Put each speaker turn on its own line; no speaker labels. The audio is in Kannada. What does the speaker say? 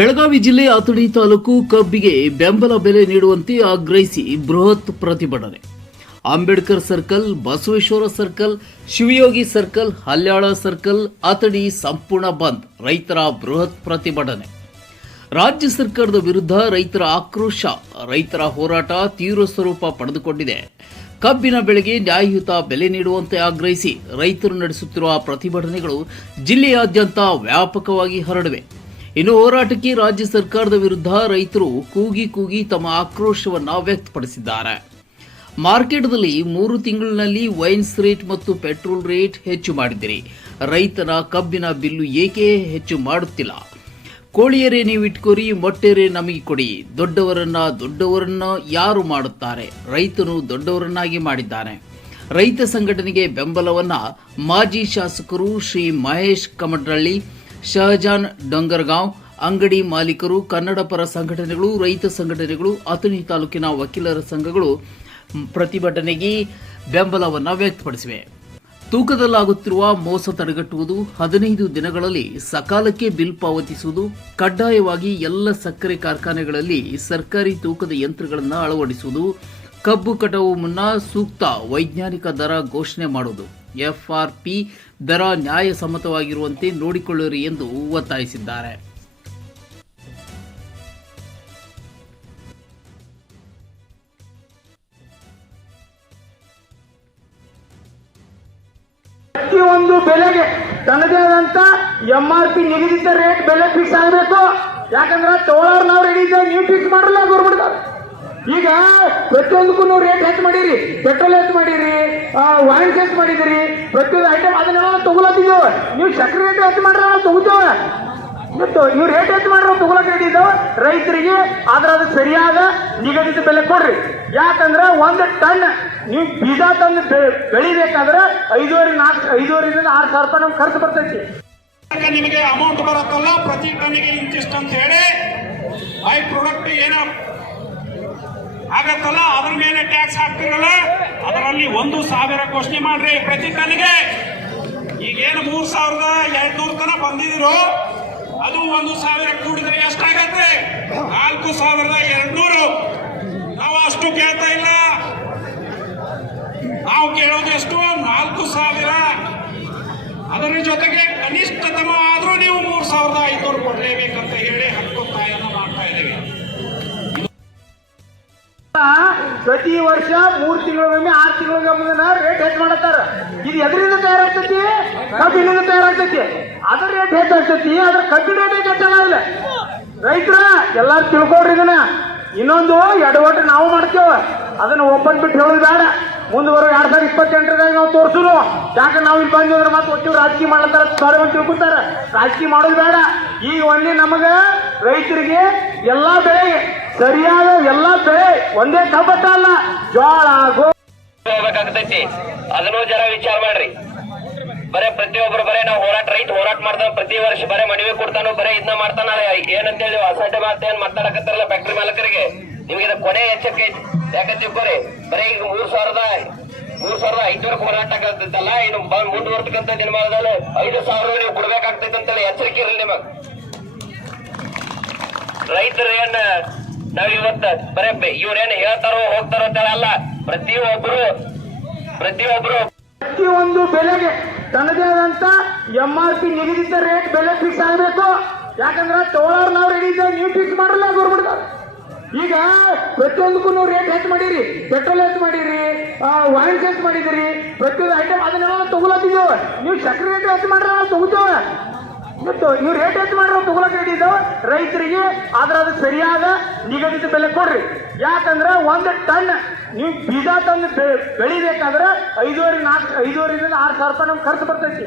ಬೆಳಗಾವಿ ಜಿಲ್ಲೆ ಅಥಣಿ ತಾಲೂಕು ಕಬ್ಬಿಗೆ ಬೆಂಬಲ ಬೆಲೆ ನೀಡುವಂತೆ ಆಗ್ರಹಿಸಿ ಬೃಹತ್ ಪ್ರತಿಭಟನೆ. Ambedkar circle, Basaveshwara circle, Shivayogi circle, Halyal circle, Athani ಸಂಪೂರ್ಣ ಬಂದ್, ರೈತರ ಬೃಹತ್ ಪ್ರತಿಭಟನೆ. ರಾಜ್ಯ ಸರ್ಕಾರದ ವಿರುದ್ಧ ರೈತರ ಆಕ್ರೋಶ, ರೈತರ ಹೋರಾಟ ತೀವ್ರ ಸ್ವರೂಪ ಪಡೆದುಕೊಂಡಿದೆ. ಕಬ್ಬಿನ ಬೆಳೆಗೆ ನ್ಯಾಯಯುತ ಬೆಲೆ ನೀಡುವಂತೆ ಆಗ್ರಹಿಸಿ ರೈತರು ನಡೆಸುತ್ತಿರುವ ಪ್ರತಿಭಟನೆಗಳು ಜಿಲ್ಲೆಯಾದ್ಯಂತ ವ್ಯಾಪಕವಾಗಿ ಹರಡಿವೆ. ಇನ್ನು ಹೋರಾಟಕ್ಕೆ ರಾಜ್ಯ ಸರ್ಕಾರದ ವಿರುದ್ಧ ರೈತರು ಕೂಗಿ ಕೂಗಿ ತಮ್ಮ ಆಕ್ರೋಶವನ್ನು ವ್ಯಕ್ತಪಡಿಸಿದ್ದಾರೆ. ಮಾರ್ಕೆಟ್ನಲ್ಲಿ ಮೂರು ತಿಂಗಳಿನಲ್ಲಿ ವೈನ್ಸ್ ರೇಟ್ ಮತ್ತು ಪೆಟ್ರೋಲ್ ರೇಟ್ ಹೆಚ್ಚು ಮಾಡಿದಿರಿ. ರೈತನ ಕಬ್ಬಿನ ಬಿಲ್ಲು ಏಕೆ ಹೆಚ್ಚು ಮಾಡುತ್ತಿಲ್ಲ? ಕೋಳಿಯರೇ ನೀವು ಇಟ್ಕೊರಿ ಮೊಟ್ಟೆರೆ ನಮಗೆ ಕೊಡಿ. ದೊಡ್ಡವರನ್ನ ದೊಡ್ಡವರನ್ನ ಯಾರು ಮಾಡುತ್ತಾರೆ? ರೈತನು ದೊಡ್ಡವರನ್ನಾಗಿ ಮಾಡಿದ್ದಾನೆ. ರೈತ ಸಂಘಟನೆಗೆ ಬೆಂಬಲವನ್ನ ಮಾಜಿ ಶಾಸಕರು ಶ್ರೀ ಮಹೇಶ್ ಕಮಡ್ರಳ್ಳಿ ಶಹಜಾನ್ ಡೊಂಗರ್ಗಾಂವ್, ಅಂಗಡಿ ಮಾಲೀಕರು ಕನ್ನಡ ಪರ ಸಂಘಟನೆಗಳು, ರೈತ ಸಂಘಟನೆಗಳು, ಅಥಣಿ ತಾಲೂಕಿನ ವಕೀಲರ ಸಂಘಗಳು ಪ್ರತಿಭಟನೆಗೆ ಬೆಂಬಲವನ್ನು ವ್ಯಕ್ತಪಡಿಸಿವೆ. ತೂಕದಲ್ಲಾಗುತ್ತಿರುವ ಮೋಸ ತಡೆಗಟ್ಟುವುದು ಹದಿನೈದು ದಿನಗಳಲ್ಲಿ ಸಕಾಲಕ್ಕೆ ಬಿಲ್ ಪಾವತಿಸುವುದು ಕಡ್ಡಾಯವಾಗಿ ಎಲ್ಲ ಸಕ್ಕರೆ ಕಾರ್ಖಾನೆಗಳಲ್ಲಿ ಸರ್ಕಾರಿ ತೂಕದ ಯಂತ್ರಗಳನ್ನು ಅಳವಡಿಸುವುದು, ಕಬ್ಬು ಕಟಾವು ಮುನ್ನ ಸೂಕ್ತ ವೈಜ್ಞಾನಿಕ ದರ ಘೋಷಣೆ ಮಾಡುವುದು. ಎಫ್ಆರ್ಪಿ ದರ ನ್ಯಾಯಸಮ್ಮತವಾಗಿರುವಂತೆ ನೋಡಿಕೊಳ್ಳಿರಿ ಎಂದು ಒತ್ತಾಯಿಸಿದ್ದಾರೆ.
ಪ್ರತಿಯೊಂದು ಬೆಲೆಗೆ ತನ್ನದೇ ಆದಂತ ಎಂ ಆರ್ ಪಿ ನಿಗದಿತ ರೇಟ್ ಬೆಲೆ ಫಿಕ್ಸ್ ಆಗಬೇಕು. ಯಾಕಂದ್ರೆ ತೋಳರ್ನವ್ರು ಹಿಡಿದ ನೀವು ಫಿಕ್ಸ್ ಮಾಡಲ್ಲ ಗೌರ್ಮೆಂಟ್ ಈಗ ಪ್ರತಿಯೊಂದಕ್ಕೂ ನೀವು ರೇಟ್ ಹೆಚ್ಚು ಮಾಡಿರಿ ಪೆಟ್ರೋಲ್ ಹೆಚ್ಚು ಮಾಡಿರಿ. ವೈನ್ಸ್ ಟೆಸ್ಟ್ ಮಾಡಿದಿರಿ ಪ್ರತಿಯೊಂದು ಐಟಮ್ ಅದನ್ನೆಲ್ಲ ತಗೊಳತ್ತಿದ್ದೇವೆ. ನೀವು ಸಕ್ಕರೆ ರೇಟ್ ಹೆಚ್ಚು ಮಾಡ್ರ ತಗೋತೇವ ಮತ್ತು ನೀವು ರೇಟ್ ಹೆಚ್ಚು ಮಾಡ್ರ ತಗೊಳಕ್ ರೇಟ್ ಇದ್ದಾವ. ರೈತರಿಗೆ ಆದ್ರೆ ಅದು ಸರಿಯಾದ ನಿಗದಿತ ಬೆಲೆ ಕೊಡ್ರಿ. ಯಾಕಂದ್ರೆ ಒಂದು ಟನ್ ನೀವು ಬೀಜ ತಂದು ಬೆಳಿಬೇಕಾದ್ರೆ ಐದೂವರೆ ನಾಲ್ಕು, ಐದೂವರೆಯಿಂದ ಆರು ಸಾವಿರ ರೂಪಾಯಿ ನಮ್ಗೆ ಖರ್ಚು ಬರ್ತೈತಿ.
ನಿಮಗೆ ಅಮೌಂಟ್ ಬರುತ್ತಲ್ಲ, ಪ್ರತಿ ಟನ್ಗೆ ಇಂತಿಷ್ಟು ಅಂತ ಹೇಳಿ ಐ ಪ್ರಾಡಕ್ಟ್ ಏನ ಆಗತ್ತಲ್ಲ ಅದ್ರ ಮೇಲೆ ಟ್ಯಾಕ್ಸ್ ಹಾಕ್ತಿರಲ್ಲ, ಅದರಲ್ಲಿ ಒಂದು ಸಾವಿರ ಘೋಷಣೆ ಮಾಡ್ರಿ ಪ್ರತಿ ತನಗೆ ಈಗೇನು ಮೂರ್ ಸಾವಿರದ ಎರಡ್ನೂರು ತನ ಬಂದಿದ್ರು ಅದು ಒಂದು ಸಾವಿರ ಕೂಡಿದ್ರೆ ಎಷ್ಟಾಗತ್ತೆ? ನಾಲ್ಕು ಸಾವಿರದ ಎರಡ್ನೂರು. ನಾವು ಅಷ್ಟು ಕೇಳ್ತಾ ಇಲ್ಲ. ನಾವು ಕೇಳೋದು ಎಷ್ಟು? ನಾಲ್ಕು ಸಾವಿರ. ಅದರ ಜೊತೆಗೆ ಕನಿಷ್ಠತಮ ಆದರೂ ನೀವು ಮೂರು ಸಾವಿರದ ಐದುನೂರು ಕೊಡಲೇಬೇಕಂತ ಹೇಳಿ ಹಕ್ಕೊತ್ತಾಯನ ಮಾಡ್ತಾ ಇದ್ದೇವೆ.
ಪ್ರತಿ ವರ್ಷ ಮೂರು ತಿಂಗಳಿಗೊಮ್ಮೆ ಆರು ತಿಂಗಳಿಗೊಮ್ಮೆ ರೇಟ್ ಹೆಚ್ಚು ಮಾಡತ್ತಾರ. ಇದು ಎದರಿಂದ ತಯಾರಾಗ್ತೈತಿ? ಕಬ್ಬಿನಿಂದ ತಯಾರಾಗ್ತೈತಿ. ಅದ್ರ ರೇಟ್ ಹೆಚ್ಚಾಗ್ತೈತಿ ಅದ್ರ ಕಬ್ಬಿನ ರೇಟ್ ಹೆಚ್ಚಾಗಲ್ಲ ರೈತರ, ಎಲ್ಲಾರು ತಿಳ್ಕೊಡ್ರಿ ಇದನ್ನ. ಇನ್ನೊಂದು ಎಡವಟ್ಟು ನಾವು ಮಾಡ್ತೇವೆ. ಅದನ್ನ ಓಪನ್ ಬಿಟ್ಟು ಹೇಳೋದು ಬೇಡ. ಮುಂದುವರೆ ಎರಡ್ ಸಾವಿರದ ಇಪ್ಪತ್ತೆಂಟರಾಗ ನಾವು ತೋರ್ಸುನು. ಯಾಕಂದ್ರೆ ನಾವು ಇಲ್ಲಿ ಮತ್ತೆ ಒಟ್ಟು ರಾಜಕೀಯ ಮಾಡ್ತಾರ ಸಾರಿ ತಿಳ್ಕೊತಾರ ರಾಜಕೀಯ ಮಾಡೋದು ಬೇಡ. ಈಗ ಒಂದೇ ನಮಗ ರೈತರಿಗೆ ಎಲ್ಲಾ ಬೆಳೆ ಸರಿಯಾದ ಎಲ್ಲ ಬೆಳೆ ಒಂದೇ ಕಬ್ಬಟ್ಟ ಅಲ್ಲ ಜೋಳ ಗೋ
ಹೋಗ್ಬೇಕಾಗ್ತೈತಿ ಅದನ್ನು ಜರ ವಿಚಾರ ಮಾಡ್ರಿ. ಬರೇ ಪ್ರತಿಯೊಬ್ಬರು ಬರೇ ನಾವು ಹೋರಾಟ ರೈತ ಹೋರಾಟ ಮಾಡ್ತಾನ, ಪ್ರತಿ ವರ್ಷ ಬರೇ ಮನವಿ ಕೊಡ್ತಾನೋ, ಬರೇ ಇದನ್ನ ಮಾಡ್ತಾನ ಏನಂತೇಳಿ ಅಸಡ್ಡೆ ಮಾತೇನ್ ಮಾತಾಡಕತ್ತಾರಲ್ಲ ಫ್ಯಾಕ್ಟ್ರಿ ಮಾಲಕರಿಗೆ. ನಿಮ್ಗೆ ಇದು ಕೊನೆ ಎಚ್ಚರಿಕೆ ಯಾಕಂತ ತಿಳ್ಕೊರಿ, ಬರೇ ಈಗ ಮೂರ್ ಸಾವಿರದ ಮೂರ್ ಸಾವಿರದ ಐದ್ನೂರ ಹೋರಾಟ ಆಗತ್ತಲ್ಲ, ಇನ್ನು ಮುಂದುವರ್ತಕ್ಕಂತ ದಿನಮಾನದಲ್ಲಿ ಐದು ಸಾವಿರ ನೀವು ಕೊಡ್ಬೇಕಾಗ್ತೈತೆ ಅಂತೇಳಿ ಎಚ್ಚರಿಕೆ ಇರಲಿ ನಿಮಗ್. ರೈತರು ಏನ್, ನಾವ್ ಇವತ್ತ ಬರೇ ಇವ್ರೇನ್ ಹೇಳ್ತಾರೋ ಹೋಗ್ತಾರೋ ಅಂತೇಳಲ್ಲ ಪ್ರತಿಯೊಬ್ರು ಪ್ರತಿಯೊಬ್ರು
ಪ್ರತಿಯೊಂದು ಬೆಲೆಗೆ ತನ್ನದೇ ಆದಂತ ಎಂ ಆರ್ ಪಿ ನಿಗದಿತ ರೇಟ್ ಬೆಲೆ ಫಿಕ್ಸ್ ಆಗಬೇಕು. ಯಾಕಂದ್ರೆ ತೋಳರ್ನವ್ರು ಹಿಡಿದ ನೀವು ಫಿಕ್ಸ್ ಮಾಡಲ್ಲ ಗೌರ್ಮೆಂಟ್ ಈಗ ಪ್ರತಿಯೊಂದಕ್ಕೂ ನೀವು ರೇಟ್ ಹೆಚ್ಚು ಮಾಡಿರಿ ಪೆಟ್ರೋಲ್ ಹೆಚ್ಚು ಮಾಡಿರಿ ವೈನ್ಸ್ ಹೆಚ್ಚು ಮಾಡಿದಿರಿ, ಪ್ರತಿಯೊಂದು ಐಟಮ್ ಅದನ್ನೆಲ್ಲ ತಗೊಳತ್ತಿದ್ದೇವೆ. ನೀವು ಸಕ್ಕರೆ ರೇಟ್ ಹೆಚ್ಚು ಮಾಡ್ರೆ ನಾವು ತಗೋತೇವೆ. ಮತ್ತು ಇವ್ರು ರೇಟ್ ಹೆಚ್ಚು ಮಾಡ್ರೆ ತಗೊಳಕ್ ಇದ್ದಾವೆ ರೈತರಿಗೆ ಆದ್ರೆ ಅದು ಸರಿಯಾದ ನಿಗದಿತ ಬೆಲೆ ಕೊಡ್ರಿ. ಯಾಕಂದ್ರೆ ಒಂದು ಟನ್ ನೀವು ಬೀಜ ತಂದು ಬೆಳಿಬೇಕಾದ್ರೆ ಐದೂವರೆ ನಾಲ್ಕು ಐದೂವರೆಯಿಂದ ಆರು ಸಾವಿರ ರೂಪಾಯಿ ನಮ್ಗೆ ಖರ್ಚು ಬರ್ತೈತಿ.